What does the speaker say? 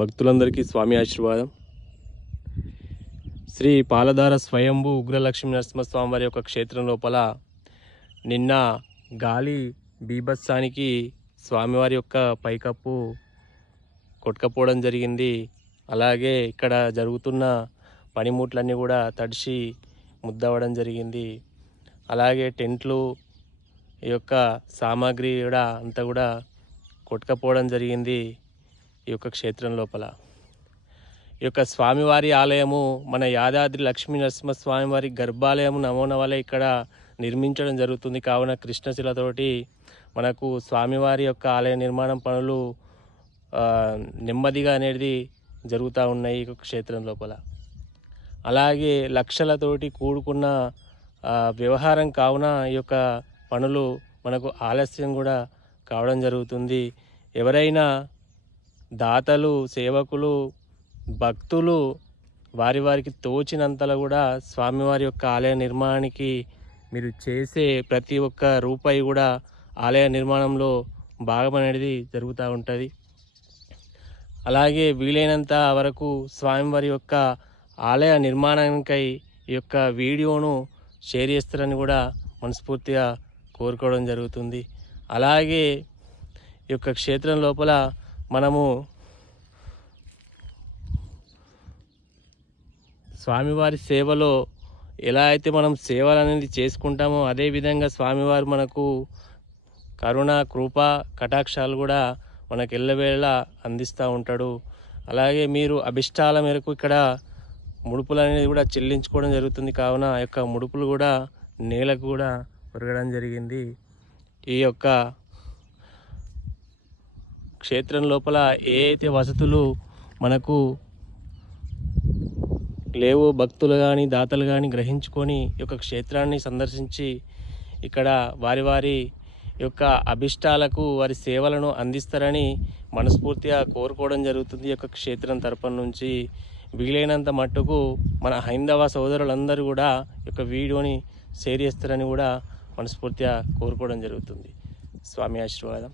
భక్తులందరికీ స్వామి ఆశీర్వాదం. శ్రీ పాలధార స్వయంభూ ఉగ్రలక్ష్మీ నరసింహస్వామి వారి యొక్క క్షేత్రం లోపల నిన్న గాలి బీభత్సానికి స్వామివారి యొక్క పైకప్పు కొట్టుకపోవడం జరిగింది. అలాగే ఇక్కడ జరుగుతున్న పనిముట్లన్నీ కూడా తడిసి ముద్దవడం జరిగింది. అలాగే టెంట్లు ఈ యొక్క సామాగ్రి కూడా అంతా కూడా కొట్టుకపోవడం జరిగింది. ఈ యొక్క క్షేత్రం లోపల ఈ యొక్క స్వామివారి ఆలయము మన యాదాద్రి లక్ష్మీ నరసింహస్వామి వారి గర్భాలయము నమూనా వలె ఇక్కడ నిర్మించడం జరుగుతుంది. కావున కృష్ణశిలతోటి మనకు స్వామివారి యొక్క ఆలయ నిర్మాణం పనులు నెమ్మదిగా అనేది జరుగుతూ ఉన్నాయి ఈ క్షేత్రం లోపల. అలాగే లక్షలతోటి కూడుకున్న వ్యవహారం కావున ఈ యొక్క పనులు మనకు ఆలస్యం కూడా కావడం జరుగుతుంది. ఎవరైనా దాతలు, సేవకులు, భక్తులు వారికి తోచినంతలో కూడా స్వామివారి యొక్క ఆలయ నిర్మాణానికి మీరు చేసే ప్రతి ఒక్క రూపాయి కూడా ఆలయ నిర్మాణంలో భాగం అనేది జరుగుతూ ఉంటుంది. అలాగే వీలైనంత వరకు స్వామివారి యొక్క ఆలయ నిర్మాణానికై ఈ యొక్క వీడియోను షేర్ చేస్తారని కూడా మనస్ఫూర్తిగా కోరుకోవడం జరుగుతుంది. అలాగే ఈ యొక్క క్షేత్రం లోపల మనము స్వామివారి సేవలో ఎలా అయితే మనం సేవలు అనేది చేసుకుంటామో అదేవిధంగా స్వామివారు మనకు కరుణ, కృప, కటాక్షాలు కూడా మనకు ఎల్లవేళలా అందిస్తూ ఉంటాడు. అలాగే మీరు అభిష్టాల మేరకు ఇక్కడ ముడుపులు అనేది కూడా చెల్లించుకోవడం జరుగుతుంది. కావున ఆ యొక్క ముడుపులు కూడా నేలకు కూడా పెరగడం జరిగింది. ఈ యొక్క క్షేత్రం లోపల ఏ అయితే వసతులు మనకు లేవో భక్తులు కానీ దాతలు కానీ గ్రహించుకొని ఈ యొక్క క్షేత్రాన్ని సందర్శించి ఇక్కడ వారి యొక్క అభిష్టాలకు వారి సేవలను అందిస్తారని మనస్ఫూర్తిగా కోరుకోవడం జరుగుతుంది. ఈ యొక్క క్షేత్రం తరపున నుంచి వీలైనంత మట్టుకు మన హైందవ సోదరులందరూ కూడా ఈ యొక్క వీడియోని షేర్ చేస్తారని కూడా మనస్ఫూర్తిగా కోరుకోవడం జరుగుతుంది. స్వామి ఆశీర్వాదం.